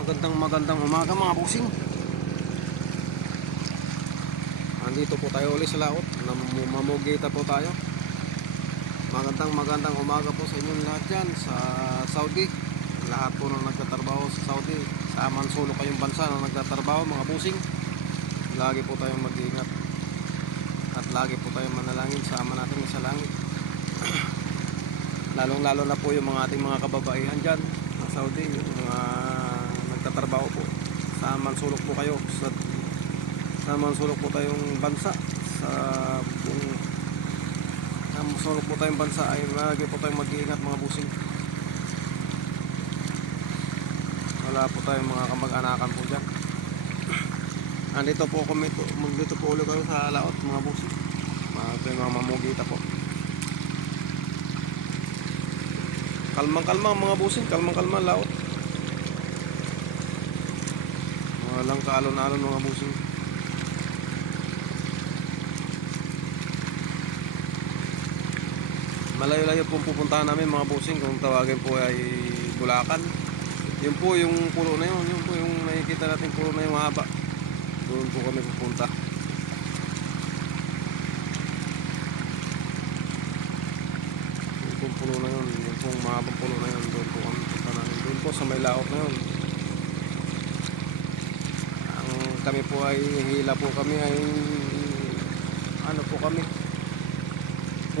Magandang umaga mga busing. Andito po tayo ulit sa laot. Mamugita po tayo. Magandang umaga po sa inyong lahat dyan sa Saudi. Lahat po na nagtatrabaho sa Saudi, sa mansulok kayong bansa na nagtatrabaho mga busing. Lagi po tayong mag-iingat at lagi po tayong manalangin sa ama natin sa langit. Lalong lalo na po yung mga ating mga kababaihan dyan sa Saudi, yung mga nagtatrabaho po sa mansulok po kayo, sa mansulok po tayong bansa, sa mansulok po tayong bansa, ay lagi po tayong mag-iingat mga busing. Wala po tayong mga kamag-anakan po dyan. Andito po kami, dito po ulit kayo sa laot mga busing, mga mamugita po. Kalmang mga busing, kalmang laot. Walang kaalon-alon mga busing. Malayo-layo pong pupuntahan namin mga busing. Kung tawagin po ay Bulacan. Yun po yung pulo na yun. Yun po yung nakikita natin pulo na yung haba. Doon po kami pupunta. Yun pong pulo na yun. Yun pong mahabang pulo na yun. Doon po kami pupunta namin. Doon po sa may laot na yun. Kami po ay hila po kami ay ano po kami 8.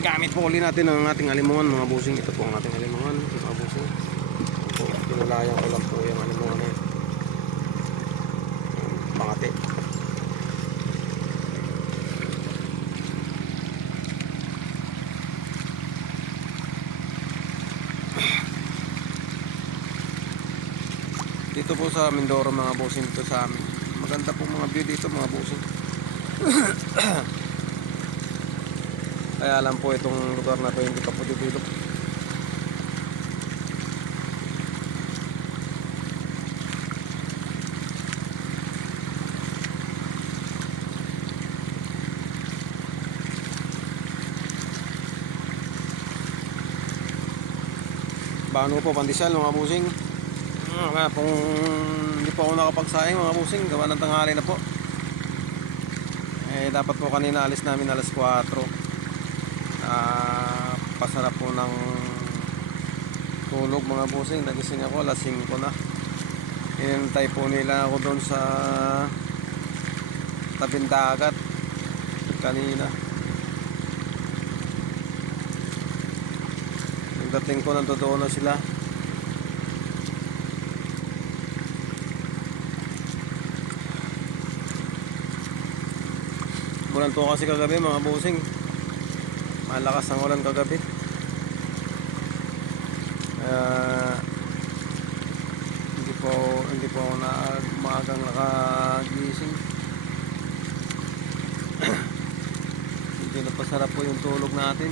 Gamit po ulit natin ang ating alimungan mga busing. Ito po ang ating alimungan mga busing. Pinulayan ko lang po yung alimungan na yun. Pangati. Dito po sa Mindoro mga busing, dito sa amin. Maganda po mga view dito mga busing. Kaya alam po itong lugar na to hindi pa po develop. Bano po pandesal mga busing. Kaya kung hindi po ako nakapagsaing mga busing, gawa ng tanghali na po. Dapat po kanina alis namin alas 4. Pasarap po ng tulog mga busing. Nagising ako alas 5 na. Inintay po nila ako doon sa tabing dagat kanina. Pagdating ko nandoon na sila. Ulan po kasi kagabi mga busing. Malakas ang ulan kagabi. Hindi po ako na maagang nakagising. Hindi na pasarap po yung tulog natin.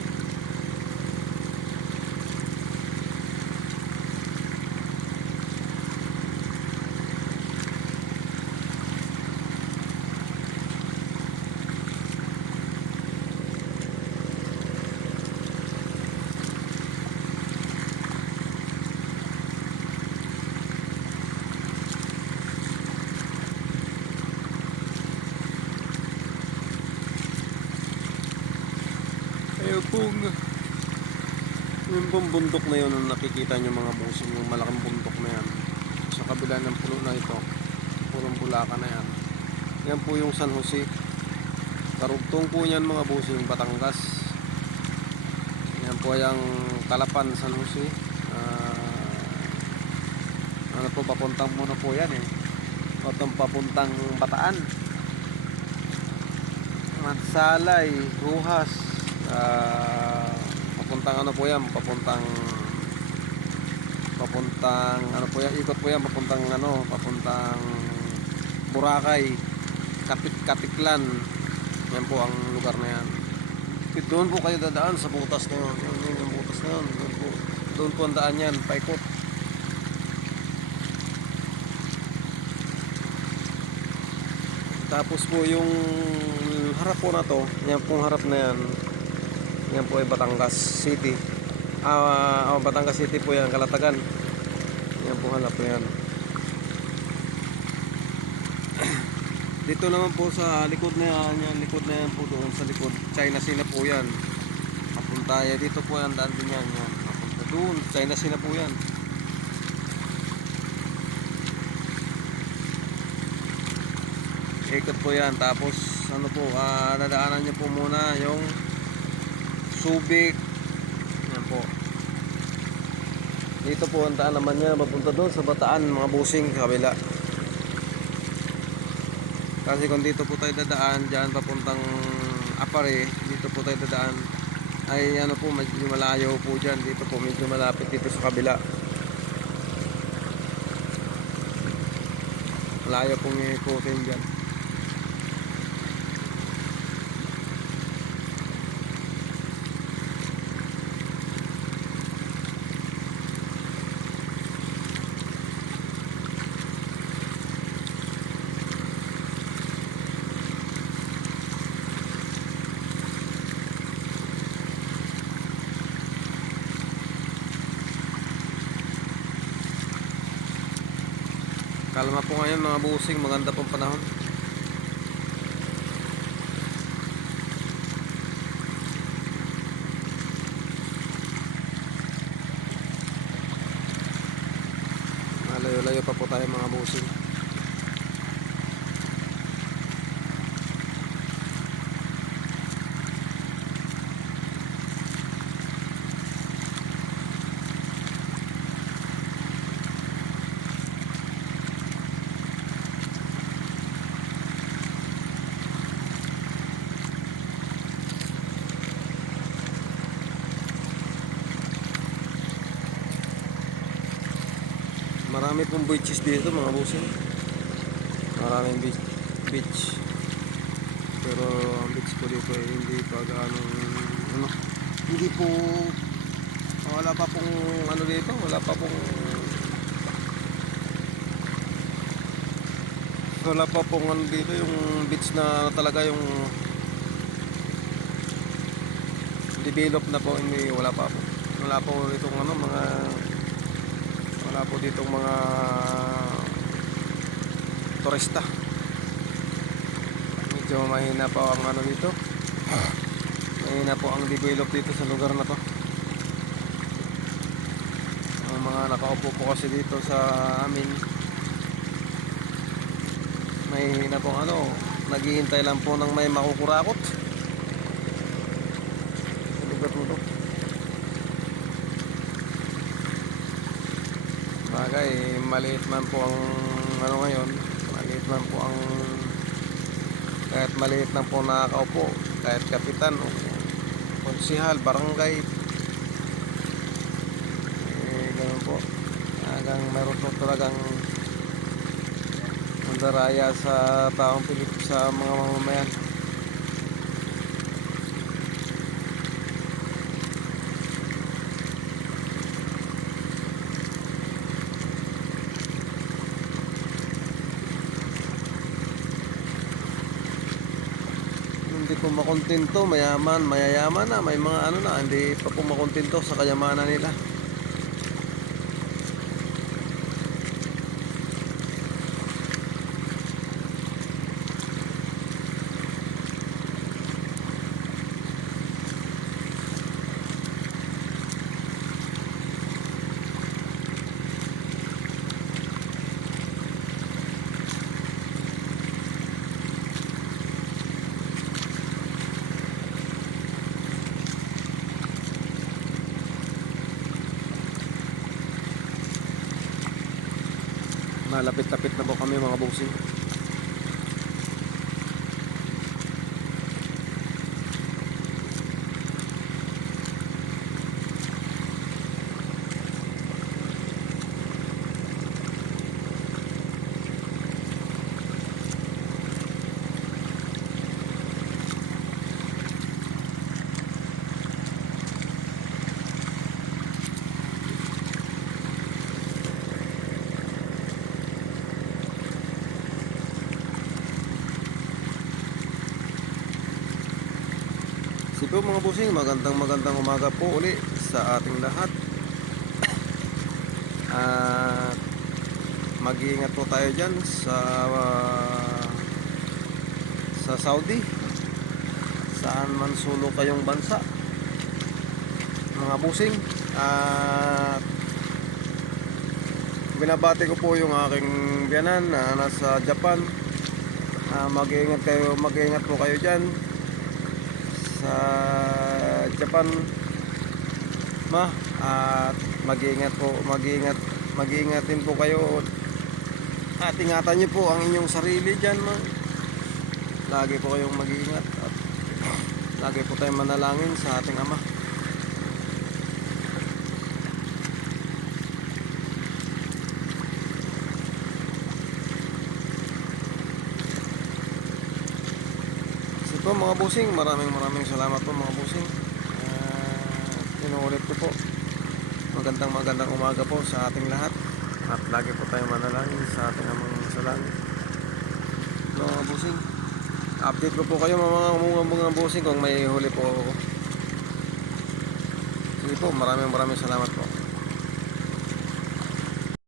Yung pong bundok na yun, ang nakikita nyo mga busing, yung malaking bundok na yan sa kabila ng puno na ito, purong Bulacan na yan. Yan po yung San Jose. Karugtong po yan mga busing, Batangas. Yan po yung Calapan, San Jose. Ano po, papuntang muna po yan papuntang Bataan, Mansalay, Ruhas, papuntang ano po yan, papuntang ano po yan, ikot po yan, papuntang Boracay, Katiklan. Yan po ang lugar na yan. Doon po kayo dadaan sa butas na yun. Yun yung butas na yun. Doon po ang daan yan, paikot. Tapos po yung harap po na to, yan pong harap na yan, yan po ay Batangas City. Batangas City po yan, Kalatagan. Yan po harap po yan. Dito naman po sa likod na yan, yan likod na yan po doon sa likod. China Sea na po yan. Papunta yan, dito po yan, daan din yan. Yan. Papunta doon, China Sea na po yan. Ikot po yan. Tapos ano po, dadaanan nyo po muna yung Subic. Yan po. Dito po ang daan naman niya, papunta doon sa Bataan, mga busing sa kabila. Kasi kung dito po tayo dadaan, dyan papuntang Apare, dito po tayo dadaan, ay ano po, medyo malayo po dyan. Dito po medyo malapit dito sa kabila. Malayo pong ikutin dyan. Kalma po ngayon mga busing, maganda pong panahon. Malayo-layo pa po tayo mga busing. Marami pong beaches dito mga busing. Maraming beach. Pero ang beach po dito ay hindi pa gaano hindi po wala pa pong ano dito, wala pa pong ano dito yung beach na talaga yung develop na po, hindi, wala po ditong ano wala po ditong mga turista. Medyo mahina pa ang ano dito, mahina po ang develop dito sa lugar na to. Ang mga nakaupo po kasi dito sa amin, mahina po ano, naghihintay lang po ng may makukurakot sa lugar nito. Bagay, maliit man po ang ano ngayon, maliit man po ang, kahit maliit lang po nakakaupo, kahit kapitan o konsihal, barangay, ganun po. Hanggang meron po talagang mandaraya sa taong Pilipino, sa mga mamamayan. Hindi po makontento, mayayaman na, may mga ano na, hindi pa po makontento sa kayamanan nila. Malapit-lapit na po kami mga busing. Sige po mga busing, magandang umaga po uli sa ating lahat. At mag-iingat po tayo dyan sa Saudi, saan man sulok kayong bansa mga busing. At binabati ko po yung aking biyanan na nasa Japan. Mag-iingat po kayo dyan sa Japan, at mag-iingat din po kayo at ingatan niyo po ang inyong sarili dyan, lagi po kayong mag-iingat at lagi po tayong manalangin sa ating Ama. So mga busing, maraming salamat po mga busing. Inuulit ko po, magandang umaga po sa ating lahat at lagi po tayong manalangin sa ating Amang sa langit. Mga busing, update ko po kayo mga busing kung may huli po ako. Sige po, maraming salamat po.